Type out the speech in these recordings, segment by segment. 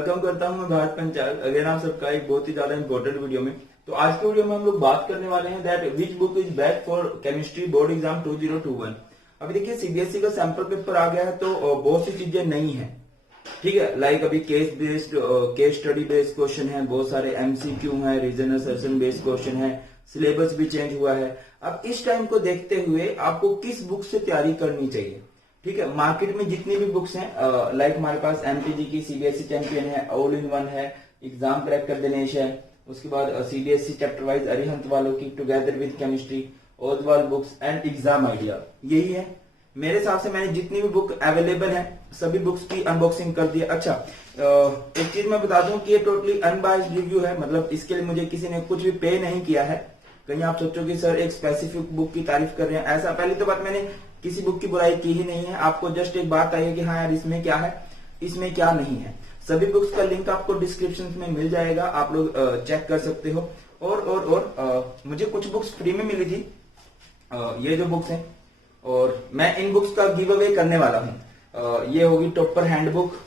Welcome करता हूं मैं भारत पंचाल अगेन आप सबका एक बहुत ही ज्यादा इंपॉर्टेंट वीडियो में। तो आज के वीडियो में हम लोग बात करने वाले हैं that which book is best for chemistry board exam 2021। अभी देखिए सीबीएसई का सैंपल पेपर आ गया है तो बहुत सी चीजें नई हैं, ठीक है। लाइक अभी case based case study based question है, बहुत सारे एमसीक्यू है, रीजन असर्शन बेस्ड क्वेश्चन है, सिलेबस भी चेंज हुआ है। अब इस टाइम को देखते हुए आपको किस बुक से तैयारी करनी चाहिए, ठीक है। मार्केट में जितनी भी बुक्स हैं लाइक हमारे पास एमपीजी की सीबीएसई चैंपियन है, ऑल इन वन है, एग्जाम क्रैक कर दिनेश है, उसके बाद सीबीएसई चैप्टर वाइज अरिहंत वालों की together with chemistry, Oswaal books and exam idea, यही है। मेरे हिसाब से मैंने जितनी भी बुक अवेलेबल है सभी बुक्स की अनबॉक्सिंग कर दी। अच्छा एक चीज मैं बता दूं कि ये टोटली अनबायस्ड रिव्यू है, मतलब इसके लिए मुझे किसी ने कुछ भी पे नहीं किया है। कहीं आप सोचो कि सर एक स्पेसिफिक बुक की तारीफ कर रहे हैं, ऐसा पहली तो बात मैंने किसी बुक की बुराई की ही नहीं है। आपको जस्ट एक बात आई है कि हाँ यार इसमें क्या है, इसमें क्या नहीं है। सभी बुक्स का लिंक आपको डिस्क्रिप्शन में मिल जाएगा, आप लोग चेक कर सकते हो। और मुझे कुछ बुक्स फ्री में मिली थी, ये जो बुक्स हैं, और मैं इन बुक्स का गिव अवे करने वाला हूँ। ये होगी topper handbook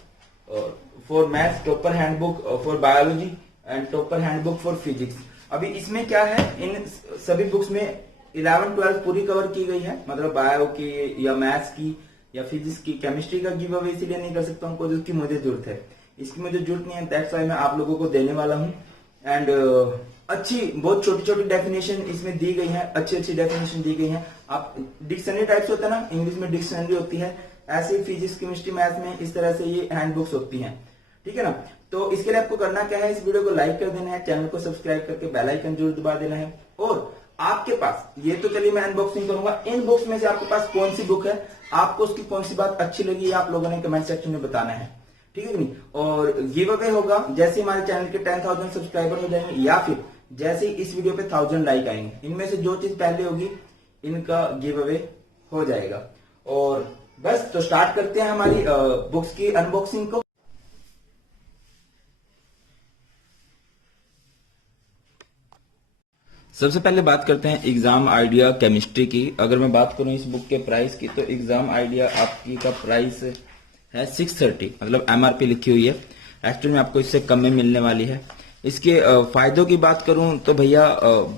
for maths, topper handbook for biology and topper handbook for physics. अभी इसमें क्या है, इन सभी बुक्स में 11-12 पूरी कवर की गई है, मतलब बायो की या मैथ्स की या फिजिक्स की। केमिस्ट्री का गिव अवे इसीलिए नहीं कर सकता हूँ क्योंकि उसकी मुझे जरूरत है, इसकी मुझे जरूरत नहीं है, दैट्स व्हाई मैं आप लोगों को देने वाला हूँ। एंड अच्छी बहुत छोटी छोटी डेफिनेशन इसमें दी गई है, अच्छी अच्छी डेफिनेशन दी गई है। आप डिक्शनरी टाइप्स होता है ना, इंग्लिश में डिक्शनरी होती है, ऐसे ही फिजिक्स केमिस्ट्री मैथ्स में इस तरह से ये हैंड बुक्स होती हैं, ठीक है ना। तो इसके लिए आपको करना क्या है, इस वीडियो को लाइक कर देना है, चैनल को सब्सक्राइब करके बेल आइकन जरूर दबा देना है। और आपके पास ये तो चलिए मैं अनबॉक्सिंग करूंगा, इन बुक्स में से आपके पास कौन सी बुक है, आपको उसकी कौन सी बात अच्छी लगी, आप लोगों ने कमेंट सेक्शन में बताना है, ठीक है कि नहीं। और गिव अवे होगा जैसे हमारे चैनल के 10,000 सब्सक्राइबर हो जाएंगे या फिर जैसे ही इस वीडियो पे 1000 लाइक आएंगे, इनमें से जो चीज पहले होगी इनका गिव अवे हो जाएगा। और बस तो स्टार्ट करते हैं हमारी बुक्स की अनबॉक्सिंग को। सबसे पहले बात करते हैं एग्जाम आइडिया केमिस्ट्री की। अगर मैं बात करूं इस बुक के प्राइस की तो एग्जाम आइडिया आपकी का प्राइस है 630, मतलब एमआरपी लिखी हुई है, एक्चुअली में आपको इससे कम में मिलने वाली है। इसके फायदों की बात करूं तो भैया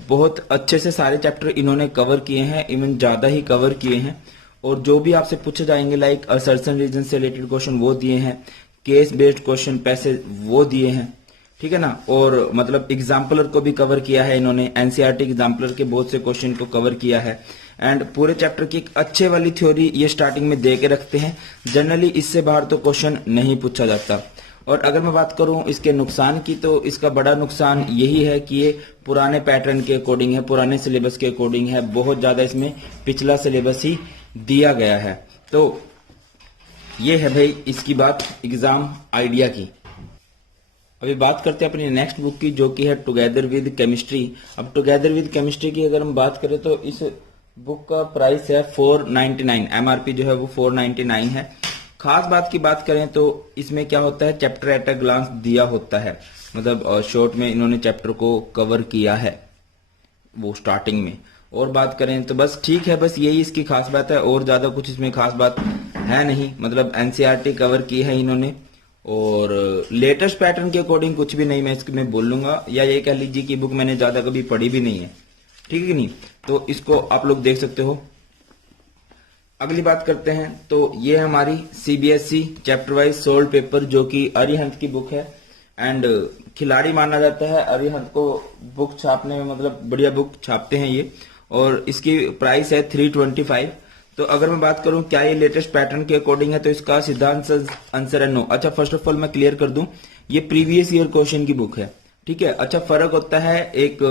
बहुत अच्छे से सारे चैप्टर इन्होंने कवर किए हैं, इवन ज्यादा ही कवर किए हैं। और जो भी आपसे पूछे जाएंगे लाइक असर्शन रीजन से रिलेटेड क्वेश्चन वो दिए हैं, केस बेस्ड क्वेश्चन पैसे वो दिए हैं, ठीक है ना। और मतलब एग्जाम्पलर को भी कवर किया है इन्होंने, एनसीईआरटी एग्जाम्पलर के बहुत से क्वेश्चन को कवर किया है। एंड पूरे चैप्टर की एक अच्छे वाली थ्योरी ये स्टार्टिंग में दे के रखते हैं, जनरली इससे बाहर तो क्वेश्चन नहीं पूछा जाता। और अगर मैं बात करूं इसके नुकसान की तो इसका बड़ा नुकसान यही है कि ये पुराने पैटर्न के अकॉर्डिंग है, पुराने सिलेबस के अकॉर्डिंग है, बहुत ज्यादा इसमें पिछला सिलेबस ही दिया गया है। तो ये है भाई इसकी बात एग्जाम आइडिया की। अभी बात करते हैं अपनी नेक्स्ट बुक की जो कि है टुगेदर विद केमिस्ट्री। अब टुगेदर विद केमिस्ट्री की अगर हम बात करें तो इस बुक का प्राइस है 499, एमआरपी जो है वो 499 है। खास बात की बात करें तो इसमें क्या होता है, चैप्टर एट अ ग्लांस दिया होता है, मतलब शॉर्ट में इन्होंने चैप्टर को कवर किया है वो स्टार्टिंग में। और बात करें तो बस ठीक है, बस यही इसकी खास बात है, और ज्यादा कुछ इसमें खास बात है नहीं, मतलब एनसीईआरटी कवर की है इन्होंने। और लेटेस्ट पैटर्न के अकॉर्डिंग कुछ भी नहीं मैं इसमें बोल लूंगा, या ये कह लीजिए कि बुक मैंने ज्यादा कभी पढ़ी भी नहीं है, ठीक है कि नहीं। तो इसको आप लोग देख सकते हो। अगली बात करते हैं तो ये हमारी CBSE chapter wise solved paper जो कि अरिहंत की बुक है। एंड खिलाड़ी माना जाता है अरिहंत को बुक छापने में, मतलब बढ़िया बुक छापते हैं ये। और इसकी प्राइस है 325। तो अगर मैं बात करूं क्या ये लेटेस्ट पैटर्न के अकॉर्डिंग है तो इसका सिद्धांत आंसर है नो। अच्छा फर्स्ट ऑफ ऑल मैं क्लियर कर दूं, ये प्रीवियस ईयर क्वेश्चन की बुक है, ठीक है। अच्छा फर्क होता है एक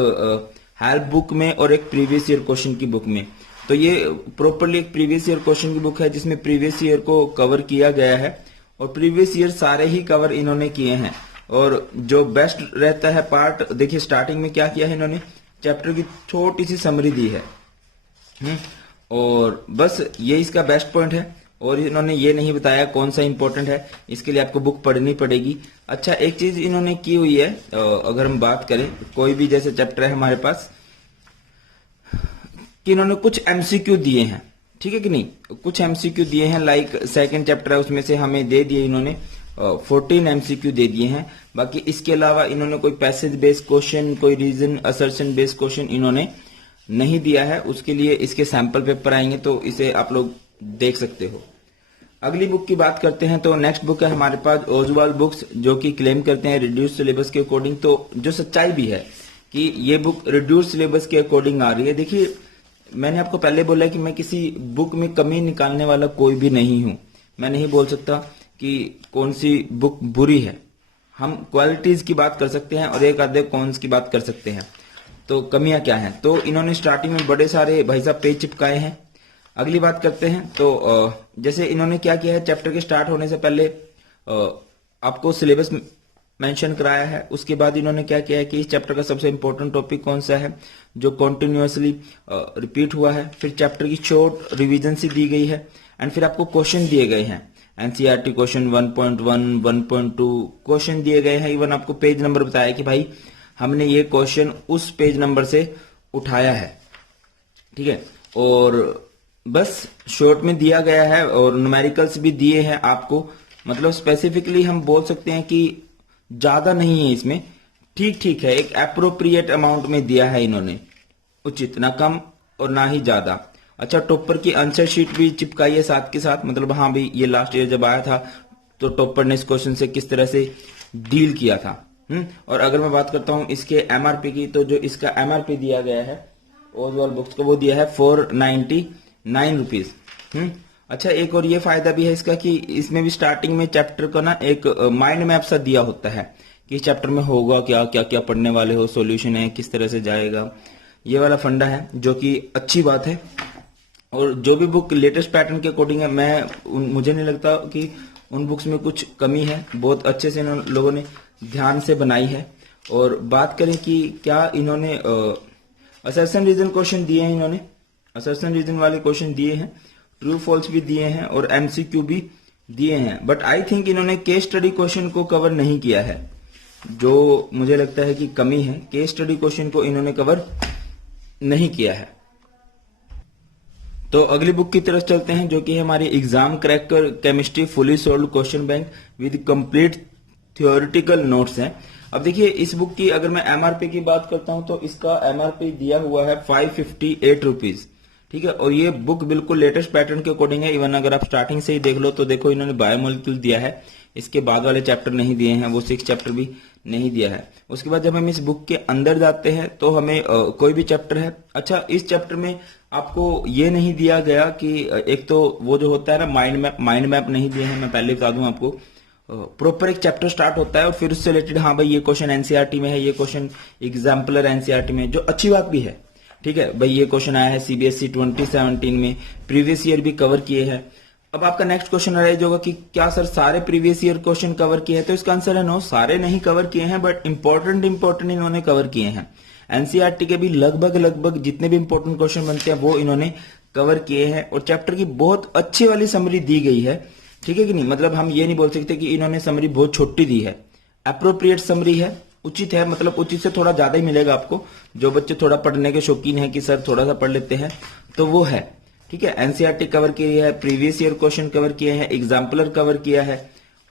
हेल्प बुक में और एक प्रीवियस ईयर क्वेश्चन की बुक में। तो ये प्रॉपरली एक प्रीवियस ईयर क्वेश्चन की बुक है जिसमें प्रीवियस ईयर को कवर किया गया है, और प्रीवियस ईयर सारे ही कवर इन्होंने किए हैं। और जो बेस्ट रहता है पार्ट, देखिए स्टार्टिंग में क्या किया है इन्होंने, चैप्टर की छोटी सी समरी दी है, और बस ये इसका बेस्ट पॉइंट है। और इन्होंने ये नहीं बताया कौन सा इंपॉर्टेंट है, इसके लिए आपको बुक पढ़नी पड़ेगी। अच्छा एक चीज इन्होंने की हुई है, अगर हम बात करें कोई भी जैसे चैप्टर है हमारे पास, कि इन्होंने कुछ एमसीक्यू दिए हैं, ठीक है कि नहीं, कुछ एमसीक्यू दिए हैं। लाइक सेकंड चैप्टर है उसमें से हमें दे दिए इन्होंने 14 MCQ दे दिए हैं। बाकी इसके अलावा इन्होंने कोई पैसेज बेस्ड क्वेश्चन, कोई रीजन असर्शन बेस्ड क्वेश्चन इन्होंने नहीं दिया है। उसके लिए इसके सैंपल पेपर आएंगे तो इसे आप लोग देख सकते हो। अगली बुक की बात करते हैं तो नेक्स्ट बुक है हमारे पास ओजवाल बुक्स, जो कि क्लेम करते हैं रिड्यूस सिलेबस के अकॉर्डिंग। तो जो सच्चाई भी है कि ये बुक रिड्यूस सिलेबस के अकॉर्डिंग आ रही है। देखिए, मैंने आपको पहले बोला कि मैं किसी बुक में कमी निकालने वाला कोई भी नहीं हूं। मैं नहीं बोल सकता कि कौन सी बुक बुरी है। हम क्वालिटीज की बात कर सकते हैं और एक आधे कॉन्स की बात कर सकते हैं। तो कमियां क्या हैं? तो इन्होंने स्टार्टिंग में बड़े सारे भाई साहब पेज चिपकाए हैं। अगली बात करते हैं तो जैसे इन्होंने क्या किया है, चैप्टर के स्टार्ट होने से पहले आपको सिलेबस मेंशन कराया है। उसके बाद इन्होंने क्या किया है कि इस चैप्टर का सबसे इंपॉर्टेंट टॉपिक कौन सा है जो कॉन्टिन्यूअसली रिपीट हुआ है। फिर चैप्टर की शॉर्ट रिवीजन सी दी गई है एंड फिर आपको क्वेश्चन दिए गए हैं। एनसीईआरटी क्वेश्चन 1.1, 1.2 क्वेश्चन दिए गए हैं। इवन आपको पेज नंबर बताया कि भाई हमने ये क्वेश्चन उस पेज नंबर से उठाया है, ठीक है। और बस शॉर्ट में दिया गया है और न्यूमेरिकल्स भी दिए हैं आपको। मतलब स्पेसिफिकली हम बोल सकते हैं कि ज्यादा नहीं है इसमें, ठीक ठीक है, एक एप्रोप्रिएट अमाउंट में दिया है इन्होंने, उचित, ना कम और ना ही ज्यादा। अच्छा, टॉपर की आंसर शीट भी चिपकाई है साथ के साथ। मतलब हाँ भाई, ये लास्ट ईयर जब आया था तो टॉपर ने इस क्वेश्चन से किस तरह से डील किया था। और अगर मैं बात करता हूं इसके एमआरपी की, तो जो इसका एमआरपी दिया गया है ओजवाल बुक्स को, वो दिया है 499 रुपीज। अच्छा, एक और ये फायदा भी है इसका कि इसमें भी स्टार्टिंग में चैप्टर का ना एक माइंड मैप सा दिया होता है कि चैप्टर में होगा क्या, क्या क्या पढ़ने वाले हो, सॉल्यूशन है, किस तरह से जाएगा। ये वाला फंडा है जो कि अच्छी बात है। और जो भी बुक लेटेस्ट पैटर्न के अकॉर्डिंग है, मुझे नहीं लगता कि उन बुक्स में कुछ कमी है। बहुत अच्छे से इन लोगों ने ध्यान से बनाई है। और बात करें कि क्या इन्होंने असर्शन रीजन क्वेश्चन दिए हैं, इन्होंने असर्शन रीजन वाले क्वेश्चन दिए हैं, ट्रू फॉल्स भी दिए हैं और एमसीक्यू भी दिए हैं। बट आई थिंक इन्होंने केस स्टडी क्वेश्चन को कवर नहीं किया है, जो मुझे लगता है कि कमी है। केस स्टडी क्वेश्चन को इन्होंने कवर नहीं किया है। तो अगली बुक की तरफ चलते हैं, जो कि हमारी exam cracker chemistry fully solved question bank with complete theoretical notes है। अब देखिए, इस बुक की अगर मैं एमआरपी की बात करता हूं तो इसका एमआरपी दिया हुआ है 558 रुपीज, ठीक है। और ये बुक बिल्कुल लेटेस्ट पैटर्न के अकॉर्डिंग है। इवन अगर आप स्टार्टिंग से ही देख लो तो देखो, इन्होंने बायोमोलिक्यूल दिया है, इसके बाद वाले चैप्टर नहीं दिए हैं, वो 6 चैप्टर भी नहीं दिया है। उसके बाद जब हम इस बुक के अंदर जाते हैं तो हमें कोई भी चैप्टर है। अच्छा, इस चैप्टर में आपको ये नहीं दिया गया कि एक तो वो जो होता है ना माइंड मैप नहीं दिए हैं। मैं पहले बता दूं आपको, प्रॉपर एक चैप्टर स्टार्ट होता है और फिर उससे रिलेटेड, हाँ भाई ये क्वेश्चन एनसीईआरटी में है, ये क्वेश्चन एग्जाम्पलर एनसीईआरटी में है, जो अच्छी बात भी है, ठीक है भाई। ये क्वेश्चन आया है सीबीएसई 2017 में, प्रीवियस ईयर भी कवर किए हैं। अब आपका नेक्स्ट क्वेश्चन अराइज होगा कि क्या सर सारे प्रीवियस ईयर क्वेश्चन कवर किए हैं? तो इसका आंसर है नो, सारे नहीं कवर किए हैं, बट इंपॉर्टेंट इन्होंने कवर किए हैं। एनसीईआरटी के भी लगभग जितने भी इंपॉर्टेंट क्वेश्चन बनते हैं वो इन्होंने कवर किए हैं। और चैप्टर की बहुत अच्छी वाली समरी दी गई है, ठीक है कि नहीं। मतलब हम ये नहीं बोल सकते कि इन्होंने समरी बहुत छोटी दी है, अप्रोप्रिएट समरी है, उचित है। मतलब उचित से थोड़ा ज्यादा ही मिलेगा आपको। जो बच्चे थोड़ा पढ़ने के शौकीन है कि सर थोड़ा सा पढ़ लेते हैं, तो वो है, ठीक है। एनसीईआरटी कवर किया है, प्रीवियस ईयर क्वेश्चन कवर किए हैं, एग्जाम्पलर कवर किया है,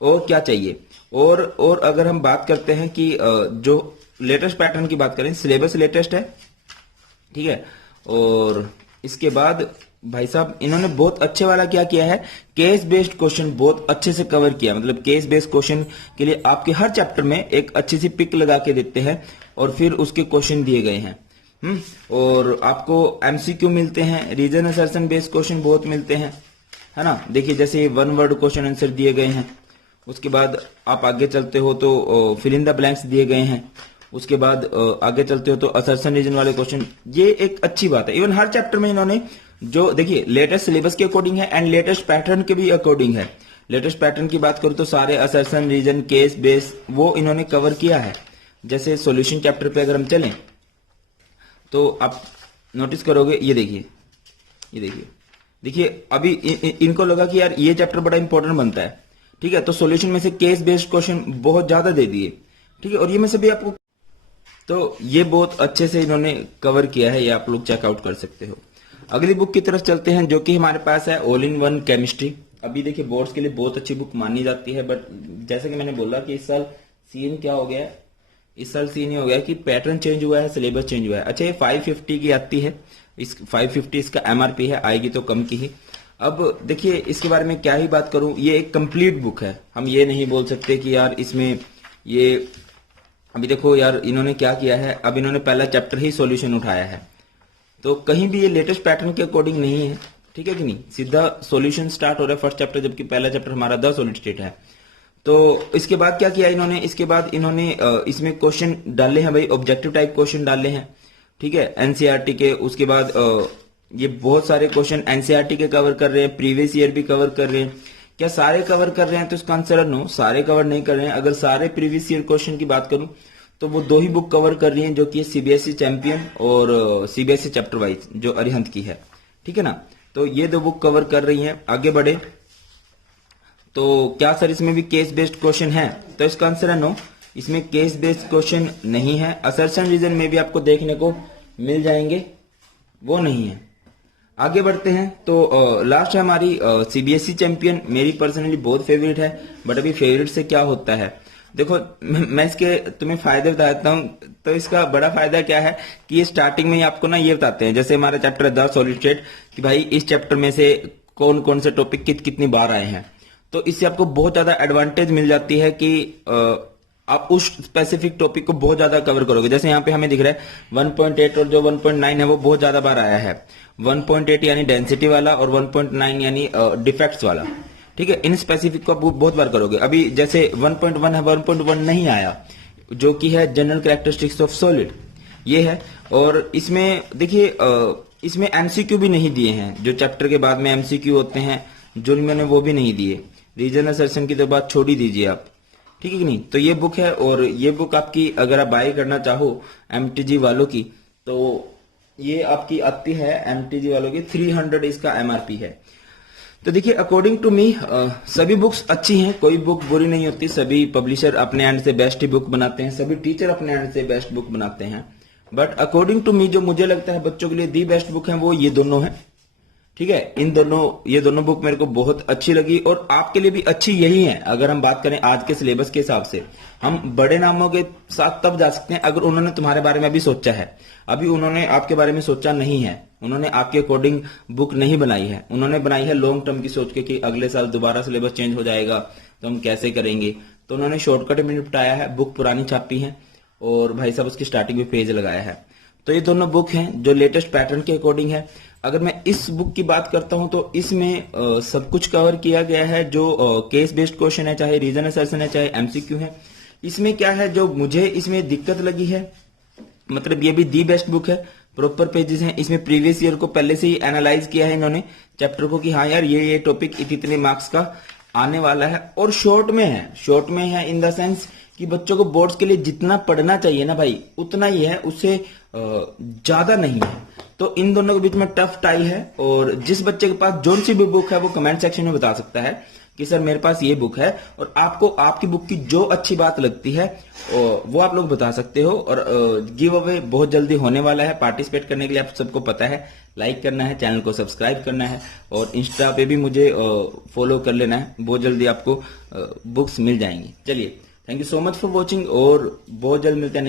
और क्या चाहिए। और अगर हम बात करते हैं कि जो लेटेस्ट पैटर्न की बात करें, सिलेबस लेटेस्ट है, ठीक है। और इसके बाद भाई साहब इन्होंने बहुत अच्छे वाला क्या किया है, केस बेस्ड क्वेश्चन बहुत अच्छे से कवर किया। मतलब केस बेस्ड क्वेश्चन के लिए आपके हर चैप्टर में एक अच्छी सी पिक लगा के देते हैं और फिर उसके क्वेश्चन दिए गए हैं। और आपको एमसीक्यू मिलते हैं, रीजन असर्शन बेस्ड क्वेश्चन बहुत मिलते हैं, है ना। देखिए, जैसे 1 वर्ड क्वेश्चन आंसर दिए गए हैं। उसके बाद आप आगे चलते हो तो फिल इन द ब्लैंक्स दिए गए हैं। उसके बाद आगे चलते हो तो असर्शन रीजन वाले क्वेश्चन, ये एक अच्छी बात है। इवन हर चैप्टर में इन्होंने जो देखिए लेटेस्ट सिलेबस के अकॉर्डिंग है एंड लेटेस्ट पैटर्न के भी अकॉर्डिंग है। लेटेस्ट पैटर्न की बात करूं तो सारे असर्शन रीजन केस बेस वो इन्होंने कवर किया है। जैसे सॉल्यूशन चैप्टर पे अगर हम चलें तो आप नोटिस करोगे, ये देखिए अभी इनको लगा कि यार ये चैप्टर बड़ा इंपॉर्टेंट बनता है, ठीक है। तो सॉल्यूशन में से केस बेस्ड क्वेश्चन बहुत ज्यादा दे दिए, ठीक है। और ये में से भी आपको, तो ये बहुत अच्छे से इन्होंने कवर किया है, ये आप लोग चेकआउट कर सकते हो। अगली बुक की तरफ चलते हैं, जो कि हमारे पास है ऑल इन वन केमिस्ट्री। अभी देखिए बोर्ड्स के लिए बहुत अच्छी बुक मानी जाती है, बट जैसे कि मैंने बोला कि इस साल सीन क्या हो गया है, इस साल सीन ये हो गया कि पैटर्न चेंज हुआ है, सिलेबस चेंज हुआ है। अच्छा, ये 550 की आती है, इस 550 इसका एमआरपी है, आएगी तो कम की ही। अब देखिए इसके बारे में क्या ही बात करूं, ये एक कंप्लीट बुक है, हम ये नहीं बोल सकते कि यार इसमें ये, अभी देखो यार इन्होंने क्या किया है, अब इन्होंने पहला चैप्टर ही सॉल्यूशन उठाया है, तो कहीं भी ये लेटेस्ट पैटर्न के अकॉर्डिंग नहीं है, ठीक है कि नहीं, सीधा सॉल्यूशन स्टार्ट हो रहा है फर्स्ट चैप्टर, जबकि पहला चैप्टर हमारा द सॉलिड स्टेट है। तो इसके बाद क्या किया इन्होंने, इसके बाद इन्होंने इसमें क्वेश्चन डाले हैं भाई, ऑब्जेक्टिव टाइप क्वेश्चन डाले हैं, ठीक है, एनसीईआरटी के। उसके बाद ये बहुत सारे क्वेश्चन एनसीईआरटी के कवर कर रहे हैं, प्रीवियस ईयर भी कवर कर रहे हैं। क्या सारे कवर कर रहे हैं, तो इसका आंसर है नो, सारे कवर नहीं कर रहे हैं। अगर सारे प्रीवियस ईयर क्वेश्चन की बात करूं तो वो 2 ही बुक कवर कर रही हैं, जो कि सीबीएसई चैंपियन और सीबीएसई चैप्टर वाइज जो अरिहंत की है, ठीक है ना। तो ये 2 बुक कवर कर रही हैं। आगे बढ़े तो क्या सर इसमें भी केस बेस्ड क्वेश्चन है, तो इसका आंसर है नो, इसमें केस बेस्ड क्वेश्चन नहीं है। असर्शन रीजन में भी आपको देखने को मिल जाएंगे, वो नहीं है। आगे बढ़ते हैं तो लास्ट है हमारी सीबीएसई चैंपियन, मेरी पर्सनली बहुत फेवरेट है, बट अभी फेवरेट से क्या होता है, देखो मैं इसके तुम्हें फायदे बताता हूँ। तो इसका बड़ा फायदा क्या है कि ये स्टार्टिंग में ही आपको ना ये बताते हैं, जैसे हमारा चैप्टर है द सॉलिड स्टेट, कि भाई इस चैप्टर में से कौन कौन से टॉपिक कितनी बार आए हैं। तो इससे आपको बहुत ज्यादा एडवांटेज मिल जाती है कि आप उस स्पेसिफिक टॉपिक को बहुत ज्यादा कवर करोगे। जैसे यहाँ पे हमें दिख रहा है 1.8 और जो 1.9 है वो बहुत ज्यादा बार आया है। 1.8 यानी डेंसिटी वाला और 1.9 यानी डिफेक्ट्स वाला, ठीक है। इन स्पेसिफिक को आप बहुत बार करोगे। अभी जैसे 1.1 है, 1.1 नहीं आया, जो कि है जनरल कैरेक्टरिस्टिक्स ऑफ सॉलिड, ये है। और इसमें देखिए इसमें एमसीक्यू भी नहीं दिए हैं, जो चैप्टर के बाद में एमसीक्यू होते हैं जो मैंने वो भी नहीं दिए। रीजन असर्शन की तो बात छोड़ ही दीजिए आप, ठीक है कि नहीं। तो ये बुक है, और ये बुक आपकी अगर आप बाय करना चाहो एमटीजी वालों की, तो ये आपकी आती है एमटीजी वालों की 300 इसका एमआरपी है। तो देखिए अकॉर्डिंग टू मी सभी बुक्स अच्छी हैं, कोई बुक बुरी नहीं होती। सभी पब्लिशर अपने एंड से बेस्ट ही बुक बनाते हैं, सभी टीचर अपने एंड से बेस्ट बुक बनाते हैं, बट अकॉर्डिंग टू मी जो मुझे लगता है बच्चों के लिए दी बेस्ट बुक है वो ये दोनों है, ठीक है। ये दोनों बुक मेरे को बहुत अच्छी लगी, और आपके लिए भी अच्छी यही है। अगर हम बात करें आज के सिलेबस के हिसाब से, हम बड़े नामों के साथ तब जा सकते हैं अगर उन्होंने तुम्हारे बारे में अभी सोचा है। अभी उन्होंने आपके बारे में सोचा नहीं है, उन्होंने आपके अकॉर्डिंग बुक नहीं बनाई है, उन्होंने बनाई है लॉन्ग टर्म की सोच के कि अगले साल दोबारा सिलेबस चेंज हो जाएगा तो हम कैसे करेंगे। तो उन्होंने शॉर्टकट में निपटाया है, बुक पुरानी छापी है और भाई साहब उसकी स्टार्टिंग में पेज लगाया है। तो ये दोनों बुक हैं जो लेटेस्ट पैटर्न के अकॉर्डिंग है। अगर मैं इस बुक की बात करता हूं तो इसमें सब कुछ कवर किया गया है, जो केस बेस्ड क्वेश्चन है, चाहे रीजन असर्शन है, चाहे एमसीक्यू है। इसमें क्या है जो मुझे इसमें दिक्कत लगी है, मतलब ये भी दी बेस्ट बुक है, प्रॉपर पेजेस हैं। इसमें प्रीवियस ईयर को पहले से ही एनालाइज किया है इन्होंने चैप्टर को कि हाँ यार ये टॉपिक इतने मार्क्स का आने वाला है, और शॉर्ट में है इन द सेंस कि बच्चों को बोर्ड्स के लिए जितना पढ़ना चाहिए ना भाई उतना ही है, उससे ज्यादा नहीं है। तो इन दोनों के बीच में टफ टाई है, और जिस बच्चे के पास जो सी भी बुक है वो कमेंट सेक्शन में बता सकता है कि सर मेरे पास ये बुक है, और आपको आपकी बुक की जो अच्छी बात लगती है वो आप लोग बता सकते हो। और गिव अवे बहुत जल्दी होने वाला है। पार्टिसिपेट करने के लिए आप सबको पता है, लाइक करना है, चैनल को सब्सक्राइब करना है, और इंस्टा पे भी मुझे फॉलो कर लेना है। बहुत जल्दी आपको बुक्स मिल जाएंगी। चलिए, thank you so much for watching, और बहुत जल्द मिलते हैं।